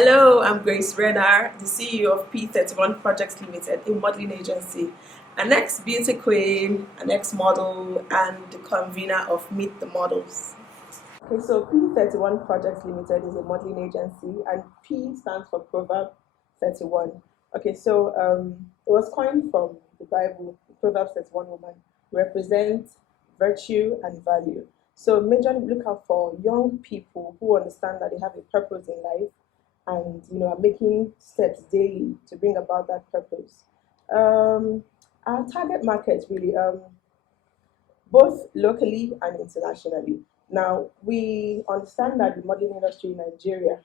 Hello, I'm Grace Renner, the CEO of P31 Projects Limited, a modeling agency, an ex-beauty queen, an ex-model, and the convener of Meet the Models. Okay, so P31 Projects Limited is a modeling agency, and P stands for Proverb 31. Okay, so it was coined from the Bible. Proverbs 31 woman represents virtue and value. So majorly look out for young people who understand that they have a purpose in life, and are making steps daily to bring about that purpose. Um, our target market really, both locally and internationally. Now, we understand that the modeling industry in Nigeria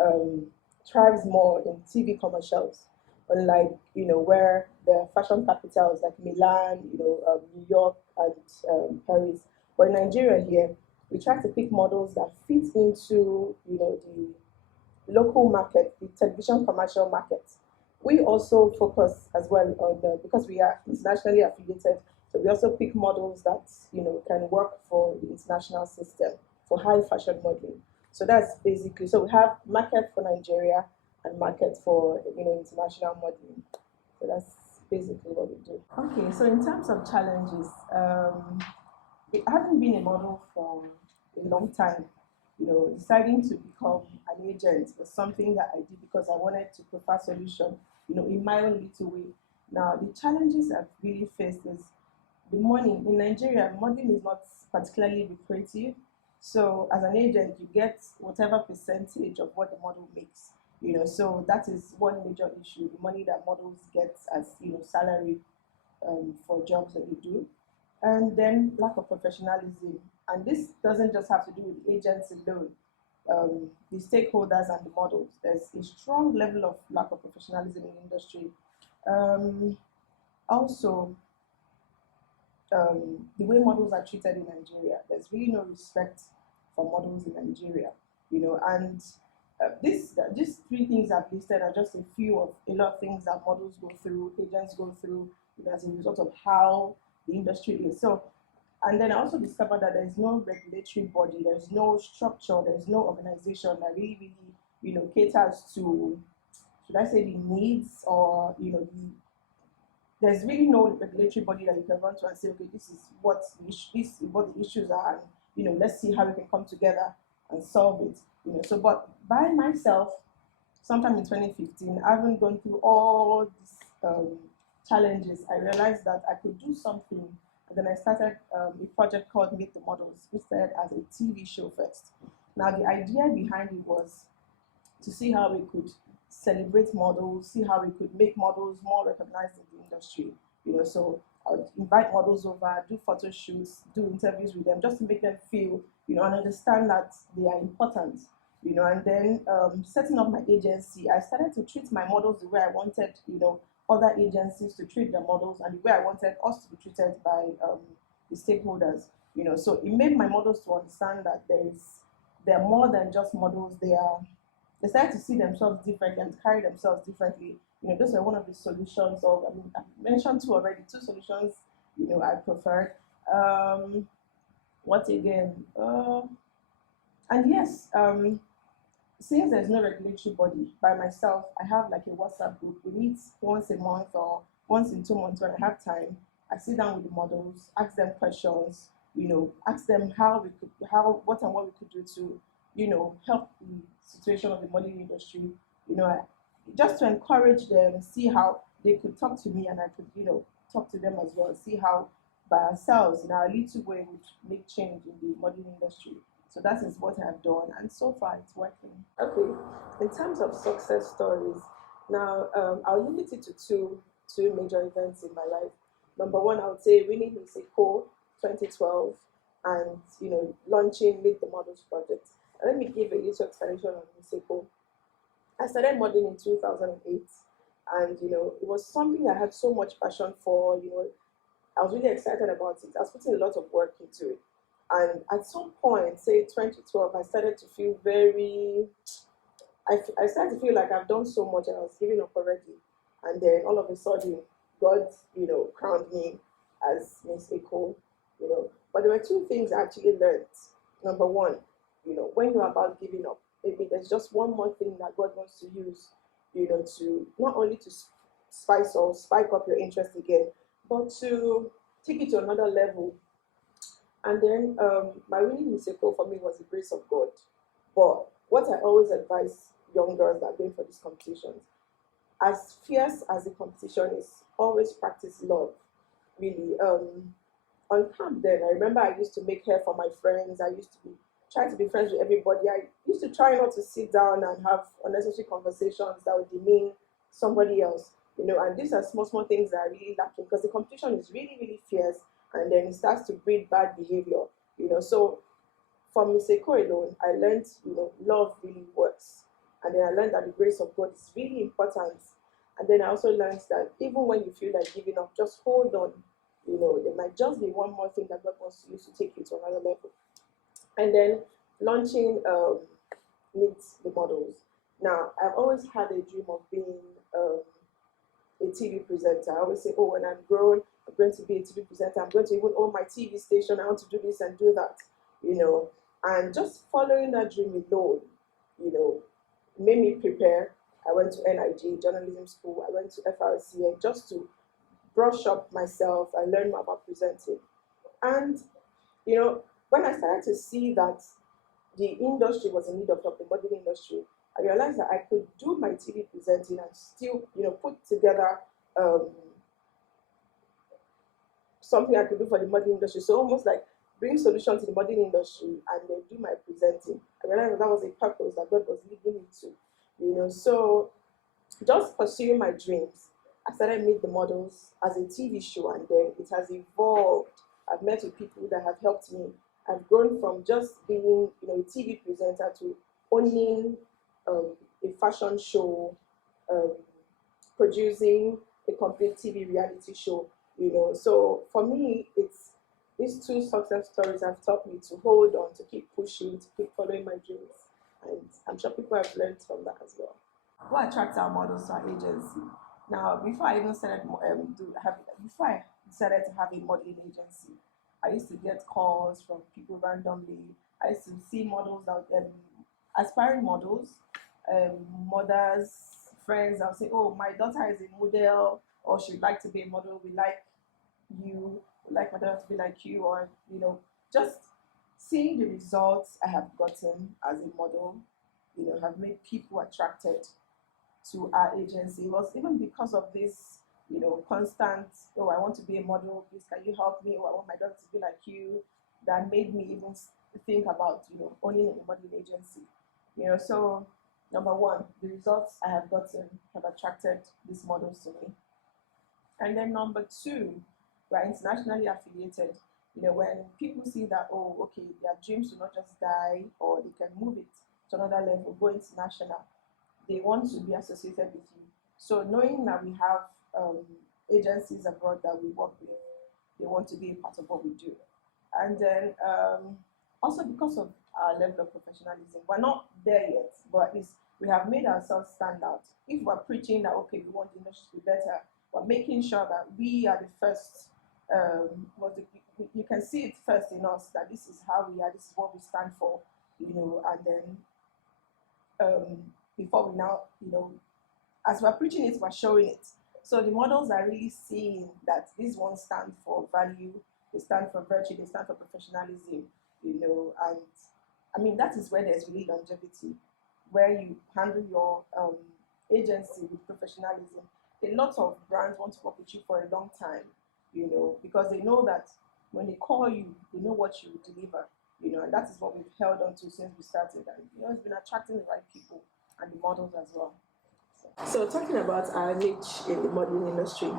um, thrives more in TV commercials, unlike, where the fashion capitals like Milan, New York, and Paris. But in Nigeria here, we try to pick models that fit into, the local market, the television commercial market. We also focus as well on because we are internationally affiliated, so we also pick models that can work for the international system for high fashion modeling. So that's basically, so we have market for Nigeria and market for international modeling. So that's basically what we do. Okay, so in terms of challenges, I haven't been a model for a long time. Deciding to become an agent was something that I did because I wanted to prefer solution, in my own little way. Now, the challenges I've really faced is the money. In Nigeria, modeling is not particularly lucrative. So as an agent, you get whatever percentage of what the model makes. So that is one major issue, the money that models get as, salary for jobs that you do. And then lack of professionalism. And this doesn't just have to do with agents alone, the stakeholders and the models. There's a strong level of lack of professionalism in the industry. Um, Also, the way models are treated in Nigeria, there's really no respect for models in Nigeria, and these three things I've listed are just a few of a lot of things that models go through, agents go through, as a result of how the industry is. So, and then I also discovered that there is no regulatory body, there is no structure, there is no organization that really, caters to, should I say, the needs or there's really no regulatory body that you can run to and say, okay, this is what this is what the issues are, and let's see how we can come together and solve it. So but by myself, sometime in 2015, I haven't gone through all these challenges. I realized that I could do something, and then I started a project called Meet the Models, which started as a TV show first. Now the idea behind it was to see how we could celebrate models, see how we could make models more recognized in the industry. So I would invite models over, do photo shoots, do interviews with them, just to make them feel, and understand that they are important. And then setting up my agency, I started to treat my models the way I wanted, other agencies to treat their models, and the way I wanted us to be treated by the stakeholders. So it made my models to understand that they're more than just models. They start to see themselves differently and carry themselves differently. Those are one of the solutions. Of I mentioned two already. Two solutions. I preferred. What again? And yes, since there's no regulatory body, by myself, I have like a WhatsApp group. We meet once a month or once in 2 months when I have time. I sit down with the models, ask them questions, ask them what and what we could do to, help the situation of the modeling industry, just to encourage them, see how they could talk to me and I could, talk to them as well, see how by ourselves in our little way would make change in the modeling industry. So that is what I've done, and so far it's working. Okay, in terms of success stories, now I'll limit it to two major events in my life. Number one, I would say winning Mexico 2012, and launching Meet the Models project. And let me give a little explanation on Mexico. I started modeling in 2008, and it was something I had so much passion for. I was really excited about it. I was putting a lot of work into it. And at some point, say 2012, I started to feel I started to feel like I've done so much and I was giving up already. And then all of a sudden, God, crowned me as Miss Echo, But there were two things I actually learned. Number one, when you're about giving up, maybe there's just one more thing that God wants to use, to not only to spice or spike up your interest again, but to take it to another level. And then my winning mistake for me was the grace of God. But what I always advise young girls that are going for these competitions, as fierce as the competition is, always practice love. Really, on camp then, I remember I used to make hair for my friends. I used to be try to be friends with everybody. I used to try not to sit down and have unnecessary conversations that would demean somebody else. And these are small, small things that are really lacking because the competition is really, really fierce, and then it starts to breed bad behavior. So from Miseko alone, I learned, love really works. And then I learned that the grace of God is really important. And then I also learned that even when you feel like giving up, just hold on. There might just be one more thing that God wants to use to take you to another level. And then launching Meet the Models. Now, I've always had a dream of being a TV presenter. I always say, oh, when I'm grown, I'm going to be a TV presenter. I'm going to even own my TV station. I want to do this and do that, And just following that dream alone, made me prepare. I went to NIG, journalism school. I went to FRCA just to brush up myself and learn more about presenting. And, when I started to see that the industry was in need of help, the modeling industry, I realized that I could do my TV presenting and still, put together something I could do for the modeling industry. So almost like bring solutions to the modeling industry and then do my presenting. I realized that was a purpose that God was leading me to, So just pursuing my dreams. I started Meet the Models as a TV show, and then it has evolved. I've met with people that have helped me. I've grown from just being, a TV presenter to owning a fashion show, producing a complete TV reality show. So for me, it's these two success stories have taught me to hold on, to keep pushing, to keep following my dreams, and I'm sure people have learned from that as well. What attracts our models to our agency? Now, before I even started before I decided to have a modeling agency, I used to get calls from people randomly. I used to see models out aspiring models, mothers, friends. I'll say, "Oh, my daughter is a model, or she'd like to be a model. We like you, we like my daughter to be like you," or just seeing the results I have gotten as a model, have made people attracted to our agency. It was even because of this, constant, oh, I want to be a model, please can you help me? Oh, I want my daughter to be like you, that made me even think about, owning a modeling agency. So number one, the results I have gotten have attracted these models to me. And then number two, we're internationally affiliated. When people see that, oh, okay, their dreams will not just die, or they can move it to another level, go international, they want to be associated with you. So knowing that we have agencies abroad that we work with, they want to be a part of what we do. And then also because of our level of professionalism, we're not there yet, but at least we have made ourselves stand out. If we're preaching that, okay, we want the industry to be better, we're making sure that we are the first, you can see it first in us, that this is how we are, this is what we stand for, and then before we now, as we're preaching it, we're showing it. So the models are really seeing that these ones stand for value, they stand for virtue, they stand for professionalism, and I mean, that is where there's really longevity, where you handle your agency with professionalism. A lot of brands want to work with you for a long time, because they know that when they call you, they know what you deliver, and that is what we've held on to since we started. And, it's been attracting the right people and the models as well. So talking about our niche in the modeling industry,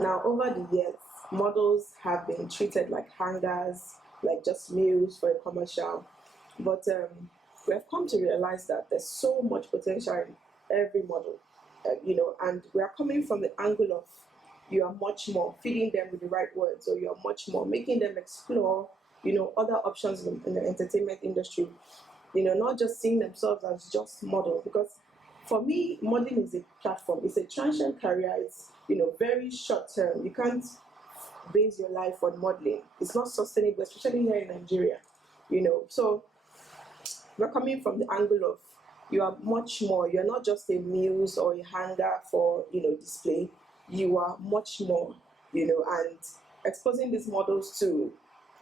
now over the years, models have been treated like hangers, like just meals for a commercial. But we have come to realize that there's so much potential in every model, and we are coming from the angle of you are much more, feeding them with the right words, or you are much more, making them explore, other options in the entertainment industry, not just seeing themselves as just models. Because for me, modeling is a platform, it's a transient career, it's, very short term. You can't base your life on modeling. It's not sustainable, especially here in Nigeria, So we're coming from the angle of You are much more. You're not just a muse or a hanger for, display. You are much more, and exposing these models to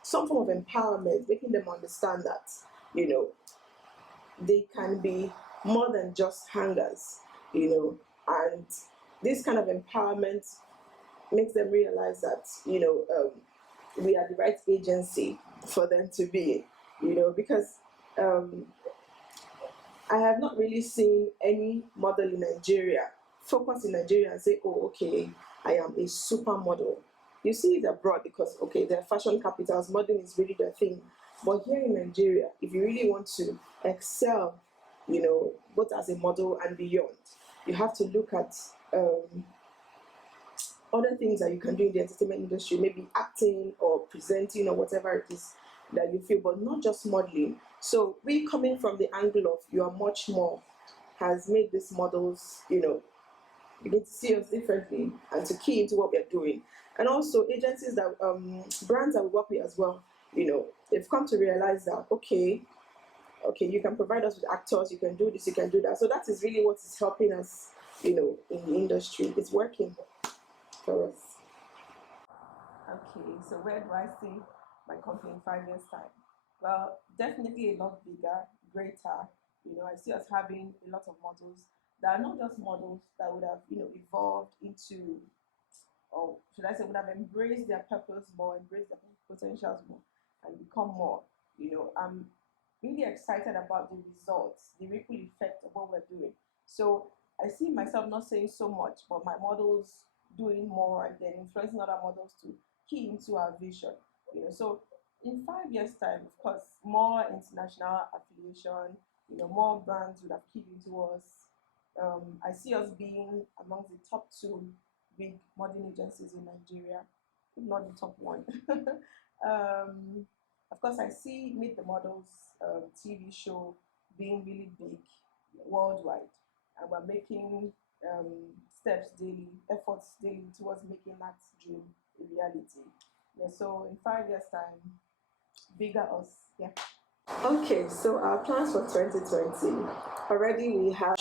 some form of empowerment, making them understand that, they can be more than just hangers, and this kind of empowerment makes them realize that, we are the right agency for them to be, because I have not really seen any model in Nigeria focus in Nigeria and say, oh, okay, I am a supermodel. You see it abroad because, okay, they're fashion capitals, modeling is really their thing. But here in Nigeria, if you really want to excel, both as a model and beyond, you have to look at other things that you can do in the entertainment industry, maybe acting or presenting or whatever it is that you feel, but not just modeling. So we coming from the angle of you are much more has made these models, begin to see us differently and to key into what we're doing. And also agencies that brands that we work with as well, they've come to realize that okay, you can provide us with actors, you can do this, you can do that. So that is really what is helping us, in the industry. It's working for us. Okay, so where do I see my company in 5 years' time? Well, definitely a lot bigger, greater. I see us having a lot of models that are not just models that would have, evolved into, or should I say, would have embraced their purpose more, embraced their potentials more, and become more. I'm really excited about the results, the ripple effect of what we're doing. So I see myself not saying so much, but my models doing more and then influencing other models to key into our vision. So in 5 years' time, of course, more international affiliation, more brands would have keyed into us. I see us being amongst the top two big modeling agencies in Nigeria, if not the top one. Of course, I see Meet the Models TV show being really big worldwide, and we're making steps daily, efforts daily towards making that dream a reality. Yeah, so in 5 years' time, bigger us. Yeah. Okay, so our plans for 2020. Already we have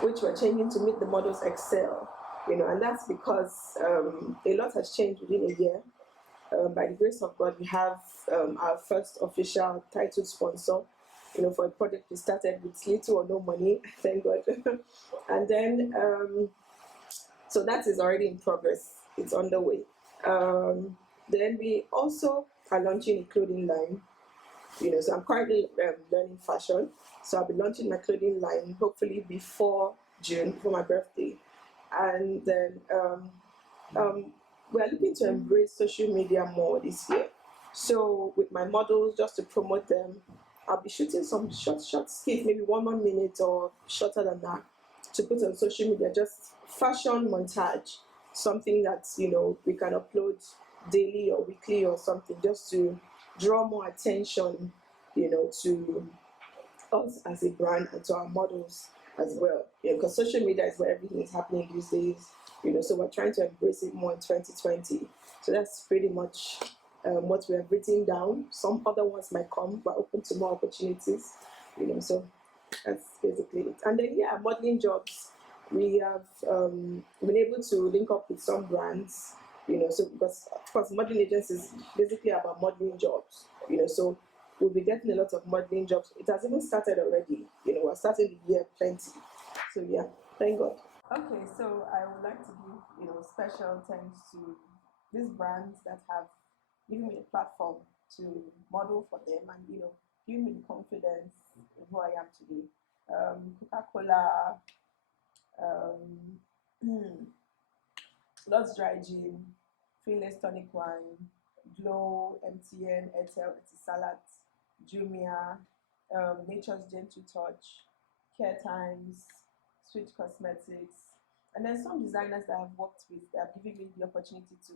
which we're changing to Meet the Models Excel, and that's because a lot has changed within a year. By the grace of God, we have our first official titled sponsor, for a project we started with little or no money, thank God. And then, so that is already in progress, it's underway. Then we also are launching a clothing line. So I'm currently learning fashion. So I'll be launching my clothing line hopefully before June, for my birthday. And then we are looking to embrace social media more this year. So with my models, just to promote them, I'll be shooting some short skits, maybe 1 minute or shorter than that, to put on social media, just fashion montage, something that we can upload daily or weekly or something, just to draw more attention, to us as a brand and to our models as well. Because social media is where everything is happening these days. So we're trying to embrace it more in 2020. So that's pretty much what we have written down. Some other ones might come. We're open to more opportunities. So that's basically it. And then modeling jobs. We have been able to link up with some brands. So because of course modeling agencies is basically about modeling jobs. So we'll be getting a lot of modeling jobs. It has even started already. We're starting the year plenty. So yeah, thank God. Okay, so I would like to give special thanks to these brands that have given me a platform to model for them and give me the confidence in who I am today. Coca-Cola, um, Lots Dry Gin, Fearless Tonic Wine, Glow, MTN, Airtel, Etisalat, Jumia, Nature's Gentle Touch, Care Times, Sweet Cosmetics, and then some designers that I've worked with that have given me the opportunity to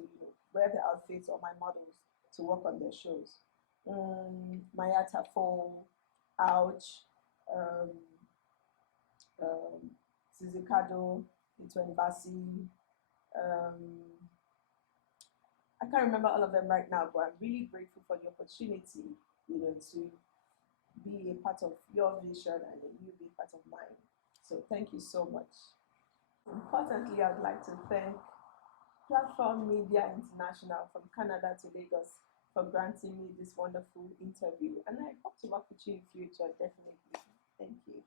wear the outfits of my models to work on their shows. Mayata Fo, Ouch, um, Sizikado, Little Basi, um, I can't remember all of them right now, but I'm really grateful for the opportunity, to be a part of your vision and you be part of mine. So thank you so much. Importantly, I'd like to thank Platform Media International from Canada to Lagos for granting me this wonderful interview. And I hope to work with you in future, definitely. Thank you.